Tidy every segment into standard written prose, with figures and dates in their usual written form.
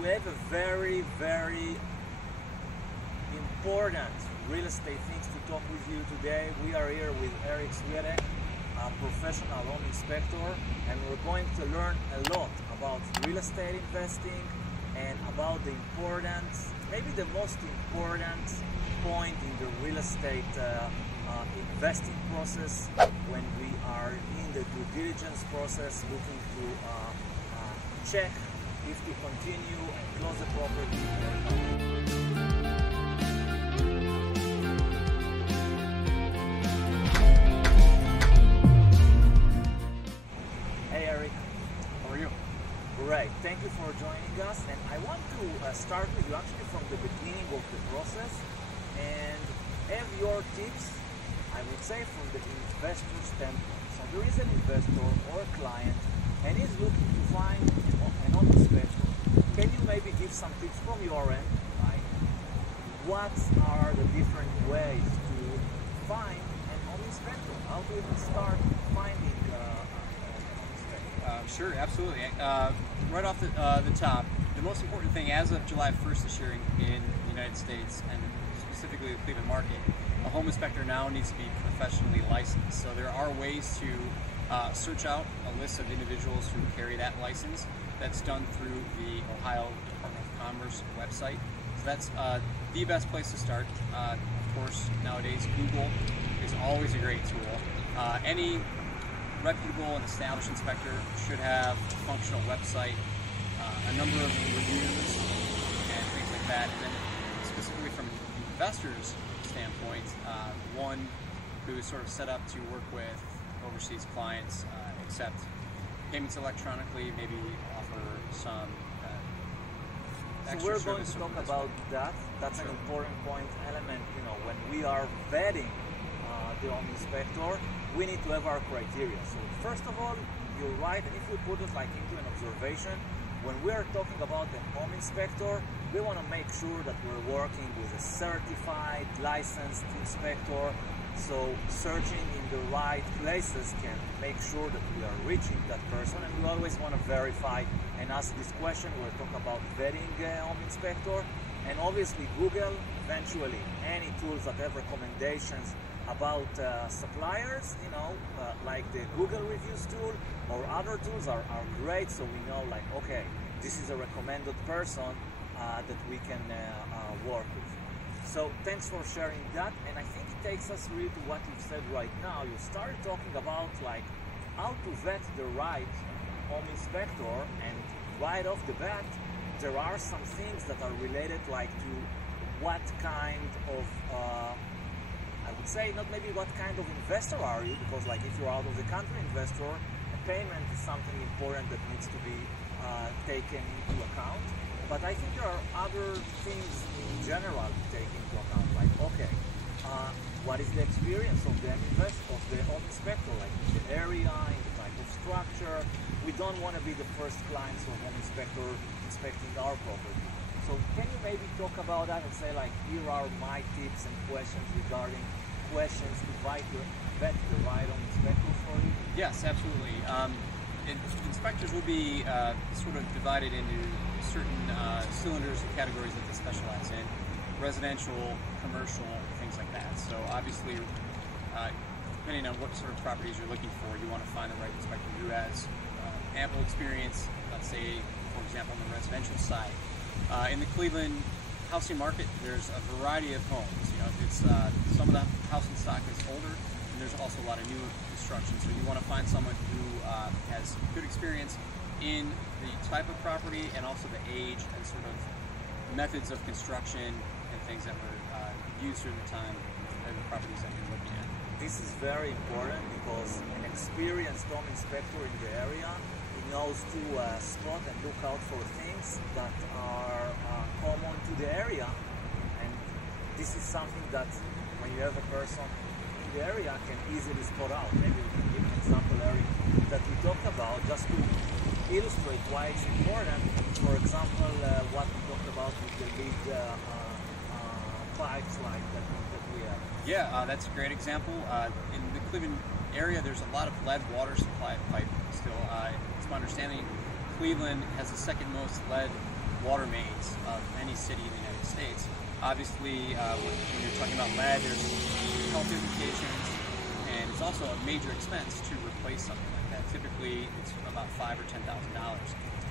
we have a very, very important real estate things to talk with you today. We are here with Arik, a professional home inspector, and we're going to learn a lot about real estate investing and about the importance, maybe the most important point in the real estate investing process when we are in the due diligence process, looking to check if to continue and close the property or not. Hey Arik, how are you? Great, thank you for joining us, and I want to start with you actually from the beginning of the process and have your tips, I would say, from the investor standpoint. So there is an investor or a client and he's looking to find an home inspector. Can you maybe give some tips from your end, like what are the different ways to find an home inspector? How do you even start finding home inspector? Sure, absolutely. Right off the top, the most important thing as of July 1st this year in the United States, and specifically the Cleveland market, a home inspector now needs to be professionally licensed. So there are ways to search out a list of individuals who carry that license. That's done through the Ohio Department of Commerce website. So that's the best place to start. Of course, nowadays Google is always a great tool. Any reputable and established inspector should have a functional website, a number of reviews and things like that. And then specifically from an investor's standpoint, one who is sort of set up to work with overseas clients, accept payments electronically, maybe offer some so extra we're service. going to talk about that. That's Sure. an important point element. You know, when we are vetting the home inspector, we need to have our criteria. So first of all, you're right. If we put it like into an observation, when we are talking about the home inspector, we want to make sure that we're working with a certified, licensed inspector. So searching in the right places can make sure that we are reaching that person, and we always want to verify and ask this question. We're talking about vetting home inspector, and obviously Google, eventually any tools that have recommendations about suppliers, you know, like the Google reviews tool or other tools are great, so we know like, okay, this is a recommended person that we can work with. So thanks for sharing that, and I think it takes us really to what you've said right now. You started talking about like how to vet the right home inspector, and right off the bat there are some things that are related like to what kind of I would say not maybe what kind of investor are you, because like if you're out of the country investor, a payment is something important that needs to be taken into account. But I think there are other things in general to take into account, like okay, what is the experience of the home inspector, like in the area, in the type of structure. We don't want to be the first clients of home inspector inspecting our property. So can you maybe talk about that and say like, here are my tips and questions regarding questions to vet the right home inspector for you? Yes, absolutely. Inspectors will be sort of divided into certain cylinders and categories that they specialize in: residential, commercial, things like that. So obviously, depending on what sort of properties you're looking for, you want to find the right inspector who has ample experience, let's say, for example, on the residential side. In the Cleveland housing market, there's a variety of homes. You know, it's some of the housing stock is older, and there's also a lot of new construction. So you want to find someone who has good experience in the type of property and also the age and sort of methods of construction and things that were used during the time of the properties that you're looking at. This is very important because an experienced home inspector in the area, he knows to spot and look out for things that are common to the area, and this is something that when you have a person in the area can easily spot out. Maybe we can give an example, Arik, that we talked about just to illustrate why it's important. For example, what we talked about with the lead pipes like that we have. Yeah, that's a great example. In the Cleveland area, there's a lot of lead water supply pipe still. It's my understanding Cleveland has the second most lead water mains of any city in the United States. Obviously, when you're talking about lead, there's health implications, and it's also a major expense to replace something like that. Typically, it's about $5,000 or $10,000.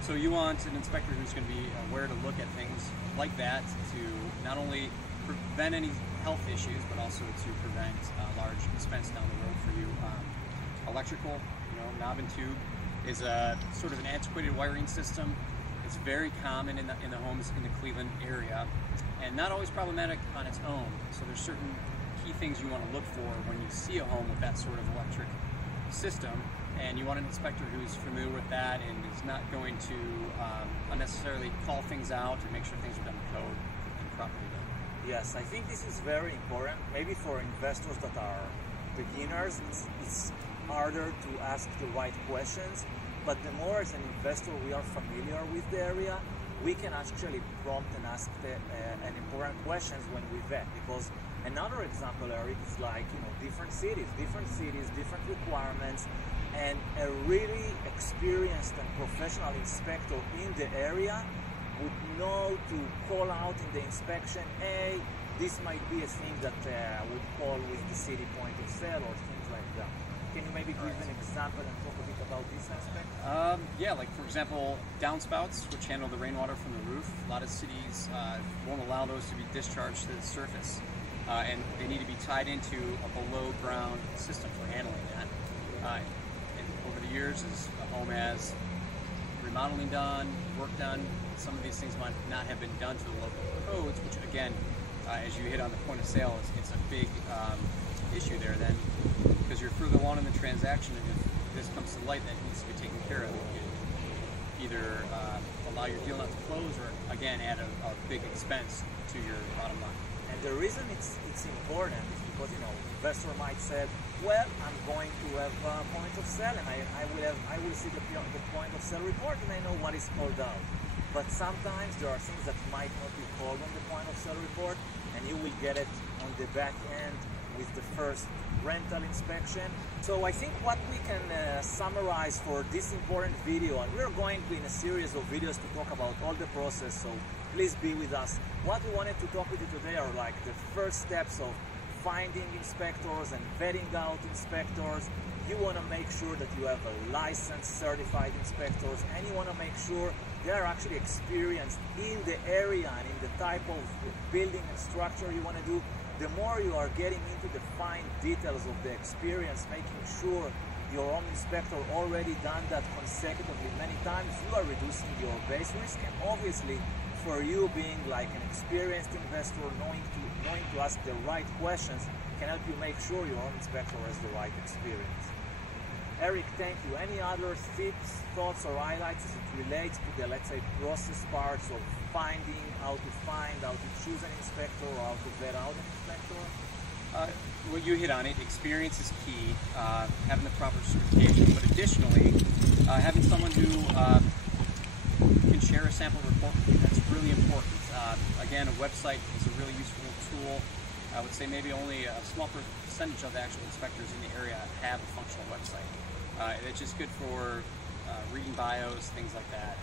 So you want an inspector who's going to be aware to look at things like that to not only prevent any health issues, but also to prevent large expense down the road for you. Electrical, knob and tube is a sort of an antiquated wiring system. It's very common in the homes in the Cleveland area, and not always problematic on its own. So there's certain key things you want to look for when you see a home with that sort of electric system, and you want an inspector who's familiar with that and is not going to unnecessarily call things out and make sure things are done in code and properly done. Yes, I think this is very important. Maybe for investors that are beginners, it's harder to ask the right questions, but the more as an investor we are familiar with the area, we can actually prompt and ask an important questions when we vet. Because another example, Eric, is like different cities, different requirements, and a really experienced and professional inspector in the area would know to call out in the inspection, hey, this might be a thing that would call with the city point of sale or things like that. Can you maybe give an example and talk a bit about this aspect? Yeah, like for example, downspouts, which handle the rainwater from the roof. A lot of cities won't allow those to be discharged to the surface, and they need to be tied into a below ground system for handling that. And over the years, as a home has remodeling done, work done, some of these things might not have been done to the local codes, which again, as you hit on the point of sale, it's a big issue there then, because you're further along in the transaction, and if this comes to light, that needs to be taken care of. You can either allow your deal not to close, or again add a big expense to your bottom line. And the reason it's important is because investor might say, well, I'm going to have a point of sale, and I will see the point of sale report, and I know what is called out. But sometimes there are things that might not be called on the point of sale report, and you will get it on the back end with the first rental inspection. So I think what we can summarize for this important video, and we're going to in a series of videos to talk about all the process, so please be with us. What we wanted to talk with you today are like the first steps of finding inspectors and vetting out inspectors. You want to make sure that you have a licensed, certified inspectors, and you want to make sure they are actually experienced in the area and in the type of building and structure you want to do. The more you are getting into the fine details of the experience, making sure your own inspector already done that consecutively many times, you are reducing your base risk. And obviously, for you being like an experienced investor, knowing to ask the right questions can help you make sure your own inspector has the right experience. Eric, thank you. Any other tips, thoughts, or highlights as it relates to the, let's say, process parts of finding, how to choose an inspector, or how to vet out an inspector? Well, you hit on it. Experience is key. Having the proper certification, but additionally, having someone who can share a sample report with you. That's really important. Again, a website is a really useful tool. I would say maybe only a small percentage of the actual inspectors in the area have a functional website. It's just good for reading bios, things like that.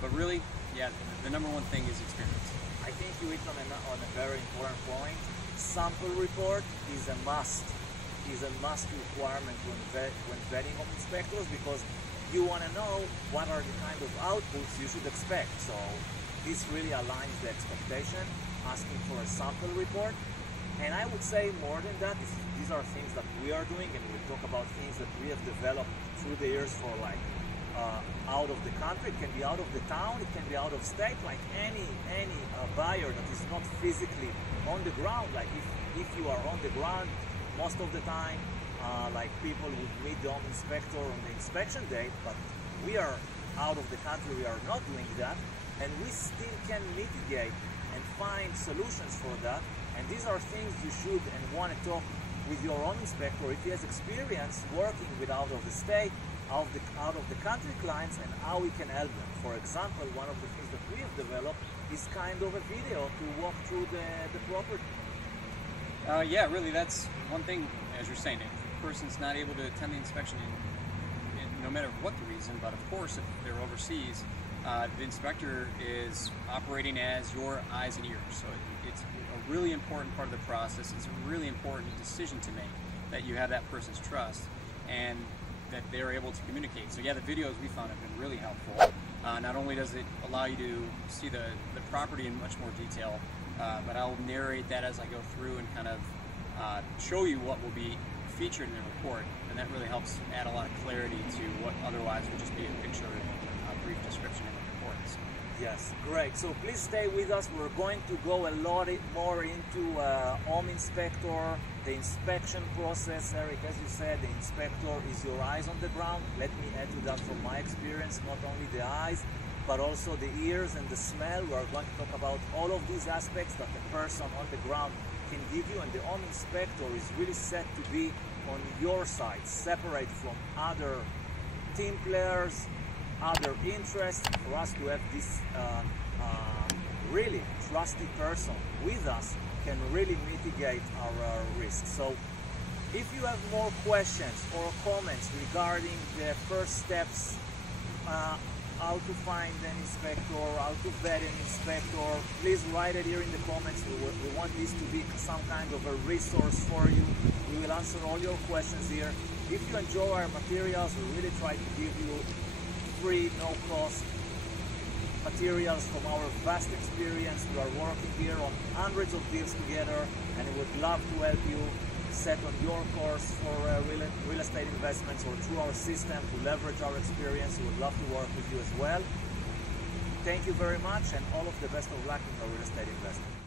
But really, yeah, the number one thing is experience. I think you hit on a very important point. Sample report is a must requirement when vetting of inspectors, because you want to know what are the kind of outputs you should expect. So this really aligns the expectation, asking for a sample report. And I would say more than that, these are things that we are doing, and we'll talk about things that we have developed through the years for like out of the country. It can be out of the town, it can be out of state, like any buyer that is not physically on the ground. Like if you are on the ground, most of the time, like people would meet the home inspector on the inspection date, but we are out of the country, we are not doing that, and we still can mitigate and find solutions for that. And these are things you should and want to talk with your own inspector if he has experience working with out of the state, out of the country clients, and how we can help them. For example, one of the things that we have developed is kind of a video to walk through the property. Yeah, really, that's one thing, as you're saying, if a person's not able to attend the inspection, no matter what the reason, but of course, if they're overseas, the inspector is operating as your eyes and ears. So it's a really important part of the process. It's a really important decision to make, that you have that person's trust and that they're able to communicate. So yeah, the videos we found have been really helpful. Not only does it allow you to see the property in much more detail, but I'll narrate that as I go through and kind of show you what will be featured in the report, and that really helps add a lot of clarity to what otherwise would just be a picture and a brief description in the report. Yes, great. So please stay with us. We're going to go a lot more into home inspector, the inspection process. Eric, as you said, the inspector is your eyes on the ground. Let me add to that from my experience, not only the eyes, but also the ears and the smell. We are going to talk about all of these aspects that the person on the ground can give you, and the home inspector is really set to be on your side, separate from other team players, other interests, for us to have this really trusty person with us can really mitigate our risk. So if you have more questions or comments regarding the first steps, how to find an inspector, how to vet an inspector, please write it here in the comments. We want this to be some kind of a resource for you. We will answer all your questions here. If you enjoy our materials, we really try to give you free, no-cost materials from our vast experience. We are working here on hundreds of deals together, and we would love to help you set on your course for real estate investments or through our system to leverage our experience. We would love to work with you as well. Thank you very much, and all of the best of luck in your real estate investment.